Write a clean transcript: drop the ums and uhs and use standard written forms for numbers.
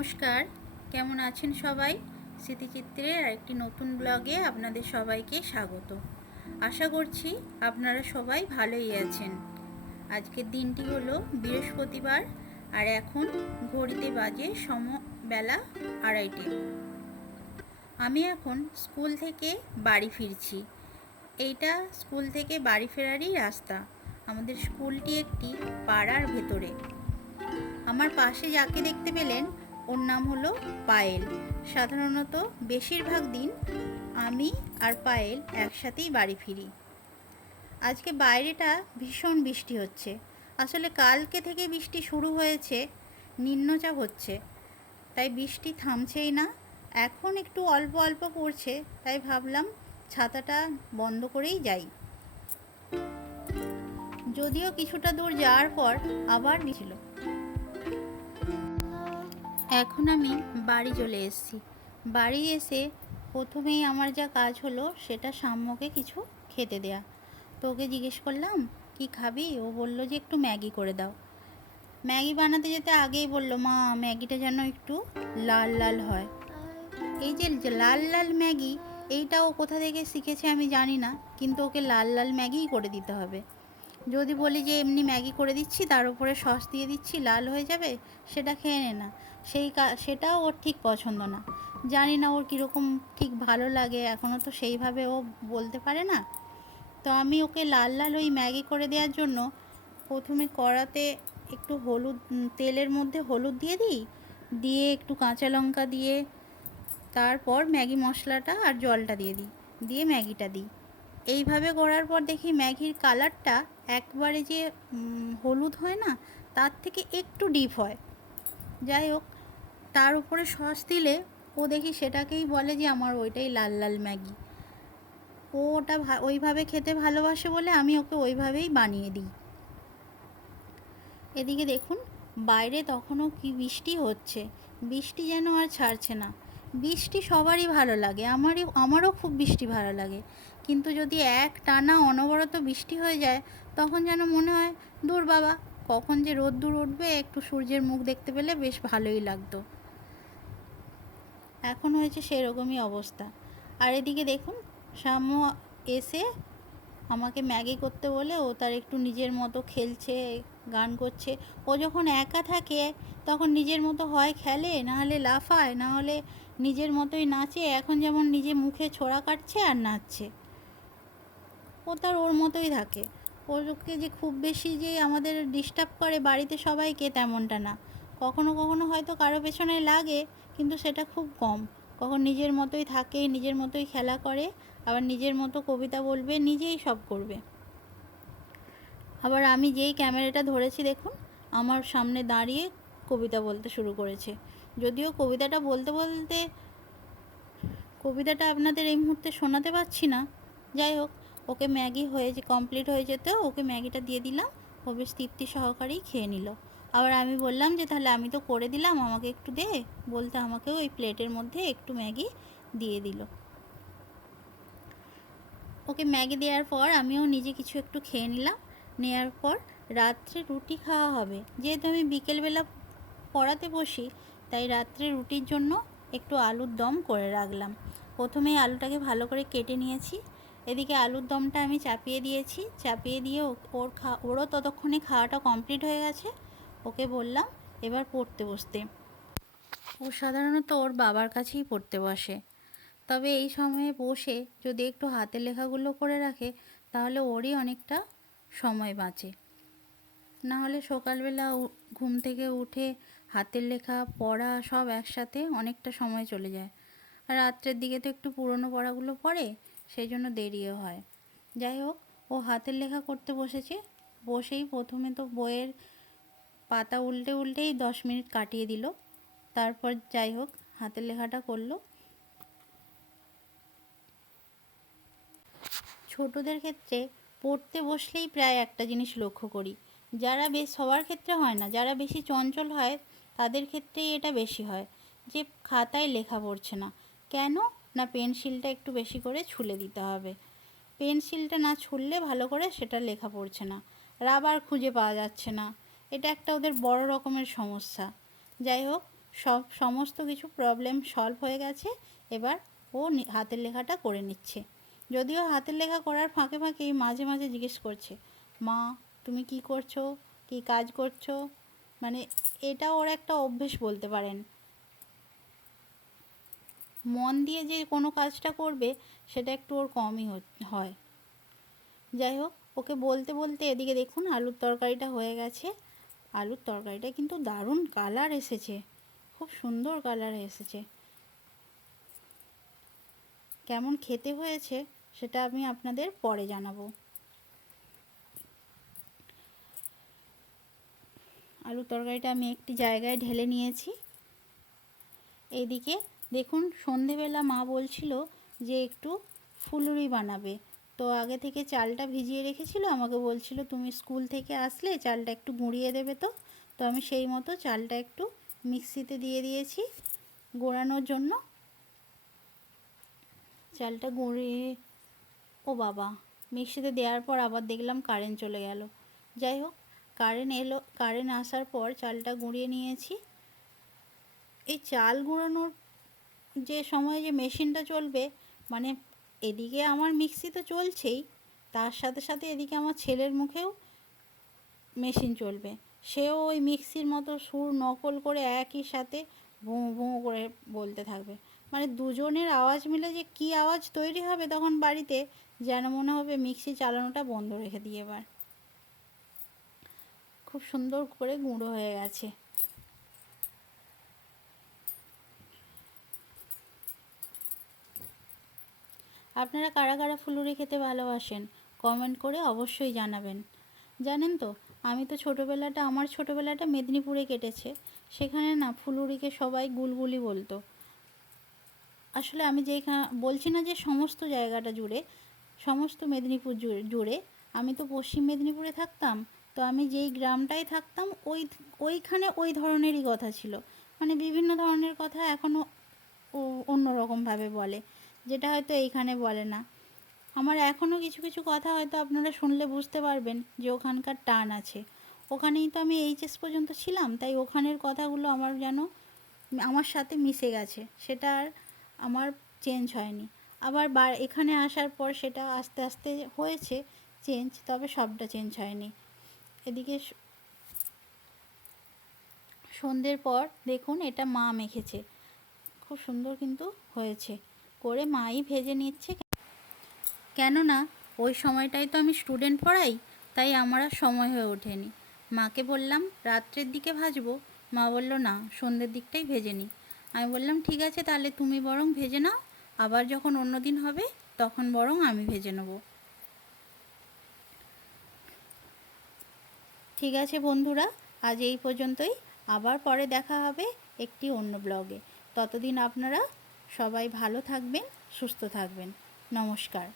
নমস্কার, কেমন আছেন সবাই? স্মৃতিচিত্রের আরেকটি নতুন ব্লগে আপনাদের সবাইকে স্বাগত। আশা করছি আপনারা সবাই ভালোই আছেন। আজকের দিনটি হলো বৃহস্পতিবার, আর এখন ঘড়িতে বাজে বেলা 2:30। আমি এখন স্কুল থেকে বাড়ি ফিরছি। এইটা স্কুল থেকে বাড়ি ফেরারই রাস্তা। আমাদের স্কুলটি একটি পাড়ার ভেতরে। আমার পাশে যাকে দেখতে পেলেন, ওর নাম হলো পায়েল। সাধারণত বেশিরভাগ দিন আমি আর পায়েল একসাথেই বাড়ি ফিরি। আজকে বাইরেটা ভীষণ বৃষ্টি হচ্ছে। আসলে কালকে থেকে বৃষ্টি শুরু হয়েছে, নিম্নচাপ হচ্ছে, তাই বৃষ্টি থামছেই না। এখন একটু অল্প অল্প পড়ছে, তাই ভাবলাম ছাতাটা বন্ধ করেই যাই। যদিও কিছুটা দূর যাওয়ার পর আবার ছিল। এখন আমি বাড়ি চলে এসেছি। বাড়ি এসে প্রথমেই আমার যা কাজ হলো সেটা সাম্যকে কিছু খেতে দেয়া। তো ওকে জিজ্ঞেস করলাম, কি খাবি? ও বলল যে একটু ম্যাগি করে দাও। ম্যাগি বানাতে যেতে আগেই বলল, মা ম্যাগিটা যেন একটু লাল লাল হয়। এই যে লাল লাল ম্যাগি, এইটা ও কোথা থেকে শিখেছে আমি জানি না, কিন্তু ওকে লাল লাল ম্যাগিই করে দিতে হবে। যদি বলি যে এমনি ম্যাগি করে দিচ্ছি, তার উপরে সস দিয়ে দিচ্ছি, লাল হয়ে যাবে, সেটা খেয়ে নে না, সেটাও ওর ঠিক পছন্দ না। জানি না ওর কীরকম ঠিক ভালো লাগে, এখনও তো সেইভাবে ও বলতে পারে না। তো আমি ওকে লাল লাল ওই ম্যাগি করে দেওয়ার জন্য প্রথমে কড়াতে একটু তেলের মধ্যে হলুদ দিয়ে দিই, দিয়ে একটু কাঁচা লঙ্কা দিয়ে তারপর ম্যাগি মশলাটা আর জলটা দিয়ে ম্যাগিটা দিই। এইভাবে করার পর দেখি ম্যাগির কালারটা একবারে যে হলুদ হয় না, তার থেকে একটু ডিপ হয়। যাই হোক, তার উপরে সস দিলে ও দেখি সেটাকেই বলে যে আমার ওইটাই লাল লাল ম্যাগি। ও ওটা ওইভাবে খেতে ভালোবাসে বলে আমি ওকে ওইভাবেই বানিয়ে দিই। এদিকে দেখুন, বাইরে তখনও কি বৃষ্টি হচ্ছে। বৃষ্টি যেন আর ছাড়ছে না। বৃষ্টি সবারই ভালো লাগে, আমারও খুব বৃষ্টি ভালো লাগে। কিন্তু যদি এক টানা অনবরত বৃষ্টি হয়ে যায়, তখন যেন মনে হয়, দূর বাবা, কখন যে রোদ্দুর উঠবে, একটু সূর্যের মুখ দেখতে পেলে বেশ ভালোই লাগতো। এখন হয়েছে সেরকমই অবস্থা। আর এদিকে দেখুন, সাম্য এসে আমাকে ম্যাগি করতে বলে ও তার একটু নিজের মতো খেলছে, গান করছে। ও যখন একা থাকে তখন নিজের মতো হয় খেলে, না হলে লাফায়, না হলে নিজের মতোই নাচে। এখন যেমন নিজে মুখে ছোড়া কাটছে আর নাচছে। ও তার ওর মতোই থাকে। ওকে যে খুব বেশি যে আমাদের ডিস্টার্ব করে বাড়িতে সবাইকে, তেমনটা না। কখনো কখনো হয়তো কারো পেছনে লাগে, কিন্তু সেটা খুব কম। কখন নিজের মতোই থাকে, নিজের মতোই খেলা করে, আবার নিজের মতো কবিতা বলবে, নিজেই সব করবে। আবার আমি যেই ক্যামেরাটা ধরেছি দেখুন, আমার সামনে দাঁড়িয়ে কবিতা বলতে শুরু করেছে। যদিও কবিতাটা আপনাদের এই মুহূর্তে শোনাতে পারছি না। যাই হোক, ওকে ম্যাগি কমপ্লিট হয়ে যেতে ওকে ম্যাগিটা দিয়ে দিলাম। ও বেশ তৃপ্তি সহকারেই খেয়ে নিল। আবার আমি বললাম যে তাহলে আমি তো করে দিলাম, আমাকে একটু দে। বলতে আমাকেও ওই প্লেটের মধ্যে একটু ম্যাগি দিয়ে দিল। ওকে ম্যাগি দেওয়ার পর আমিও নিজে কিছু একটু খেয়ে নিলাম। নেওয়ার পর রাত্রে রুটি খাওয়া হবে। যেহেতু আমি বিকেলবেলা পড়াতে বসি, তাই রাত্রে রুটির জন্য একটু আলুর দম করে রাখলাম। প্রথমেই আলুটাকে ভালো করে কেটে নিয়েছি। এদিকে আলুর দমটা আমি চাপিয়ে দিয়েছি। চাপিয়ে দিয়ে ওরও ততক্ষণে খাওয়াটা কমপ্লিট হয়ে গেছে। ওকে বললাম এবার পড়তে বসতে। ও সাধারণত ওর বাবার কাছেই পড়তে বসে। তবে এই সময়ে বসে যদি একটু হাতের লেখাগুলো করে রাখে, তাহলে ওরই অনেকটা সময় বাঁচে। না হলে সকালবেলা ঘুম থেকে উঠে হাতের লেখা পড়া সব একসাথে অনেকটা সময় চলে যায়। আর রাত্রের দিকে তো একটু পুরনো পড়াগুলো পড়ে, সেই জন্য দেরিও হয়। যাই হোক, ও হাতের লেখা করতে বসেছে। বসেই প্রথমে তো বইয়ের পাতা উল্টেই 10 মিনিট কাটিয়ে দিল। তারপর যাই হোক, হাতের লেখাটা করলো। ছোটদের ক্ষেত্রে পড়তে বসলেই প্রায় একটা জিনিস লক্ষ্য করি, সবার ক্ষেত্রে হয় না, যারা বেশি চঞ্চল হয় তাদের ক্ষেত্রেই এটা বেশি হয়, যে খাতায় লেখা পড়ছে না। কেন না, পেন্সিলটা একটু বেশি করে ছুলে দিতে হবে। পেন্সিলটা না ছুললে ভালো করে সেটা লেখা পড়ছে না। রাবার খুঁজে পাওয়া যাচ্ছে না। এটা একটা ওদের বড় রকমের সমস্যা। যাই হোক, সমস্ত কিছু প্রবলেম সলভ হয়ে গেছে। এবার ও হাতের লেখাটা করে নিচ্ছে। যদিও হাতের লেখা করার ফাঁকে ফাঁকেই মাঝে মাঝে জিজ্ঞেস করছে, মা তুমি কি করছো, কি কাজ করছো। মানে এটা ওর একটা অভ্যেস বলতে পারেন। মন দিয়ে যে কোনো কাজটা করবে সেটা একটু ওর কমই হয়। যাই হোক, ওকে বলতে বলতে এদিকে দেখুন আলুর তরকারিটা হয়ে গেছে। আলুর তরকারিটা কিন্তু দারুণ কালার এসেছে, খুব সুন্দর কালার এসেছে। কেমন খেতে হয়েছে সেটা আমি আপনাদের পরে জানাবো। আলুর তরকারিটা আমি একটি জায়গায় ঢেলে নিয়েছি। এইদিকে দেখুন সন্ধেবেলা মা বলছিল যে একটু ফুলুরি বানাবে, তো আগে থেকে চালটা ভিজিয়ে রেখেছিল। আমাকে বলছিল তুমি স্কুল থেকে আসলে চালটা একটু গুঁড়িয়ে দেবে। তো আমি সেই মতো চালটা একটু মিক্সিতে দিয়ে দিয়েছি গোড়ানোর জন্য। চালটা গুঁড়িয়ে, ও বাবা, মিক্সিতে দেওয়ার পর আবার দেখলাম কারেন্ট চলে গেল। যাই হোক, কারেন্ট এলো, কারেন্ট আসার পর চালটা গুঁড়িয়ে নিয়েছি। এই চাল গুঁড়োনোর যে সময় যে মেশিনটা চলবে, মানে এদিকে আমার মিক্সি তো চলছেই, তার সাথে সাথে এদিকে আমার ছেলের মুখেও মেশিন চলবে। সেও ওই মিক্সির মতো সুর নকল করে একই সাথে ভোঁ ভোঁ করে বলতে থাকবে। মানে দুজনের আওয়াজ মিলে যে কী আওয়াজ তৈরি হবে তখন বাড়িতে, যেন মনে হবে মিক্সি চালানোটা বন্ধ রেখে দিয়ে। এবার খুব সুন্দর করে গুঁড়ো হয়ে গেছে। আপনারা কারা কারা ফুলুরি খেতে ভালোবাসেন কমেন্ট করে অবশ্যই জানাবেন। জানেন তো, আমি তো আমার ছোটোবেলাটা মেদিনীপুরে কেটেছে। সেখানে না ফুলুরিকে সবাই গুলগুলি বলতো। আসলে আমি বলছি না যে সমস্ত জায়গাটা জুড়ে, সমস্ত মেদিনীপুর জুড়ে। আমি তো পশ্চিম মেদিনীপুরে থাকতাম, তো আমি যেই গ্রামটায় থাকতাম ওইখানে ওই ধরনেরই কথা ছিল। মানে বিভিন্ন ধরনের কথা এখনও অন্য রকমভাবে বলে, যেটা হয়তো এইখানে বলে না। আমার এখনও কিছু কিছু কথা হয়তো আপনারা শুনলে বুঝতে পারবেন যে ওখানকার টান আছে। ওখানেই তো আমি এইচএস পর্যন্ত ছিলাম, তাই ওখানের কথাগুলো আমার যেন আমার সাথে মিশে গেছে, সেটা আর আমার চেঞ্জ হয়নি। আবার এখানে আসার পর সেটা আস্তে আস্তে হয়েছে চেঞ্জ, তবে সবটা চেঞ্জ হয়নি। এদিকে সন্ধ্যের পর দেখুন এটা মা মেখেছে, খুব সুন্দর কিন্তু হয়েছে, করে মাই ভেজে নিচ্ছে। কেননা ওই সময়টাই তো আমি স্টুডেন্ট পড়াই, তাই আমার আর সময় হয়ে ওঠেনি। মাকে বললাম রাত্রের দিকে ভাজবো, মা বলল না সন্ধ্যের দিকটাই ভেজে নিই। আমি বললাম ঠিক আছে, তাহলে তুমি বরং ভেজে নাও, আবার যখন অন্য দিন হবে তখন বরং আমি ভেজে নেব। ঠিক আছে বন্ধুরা, আজ এই পর্যন্তই। আবার পরে দেখা হবে একটি অন্য ব্লগে। ততদিন আপনারা সবাই ভালো থাকবেন, সুস্থ থাকবেন। নমস্কার।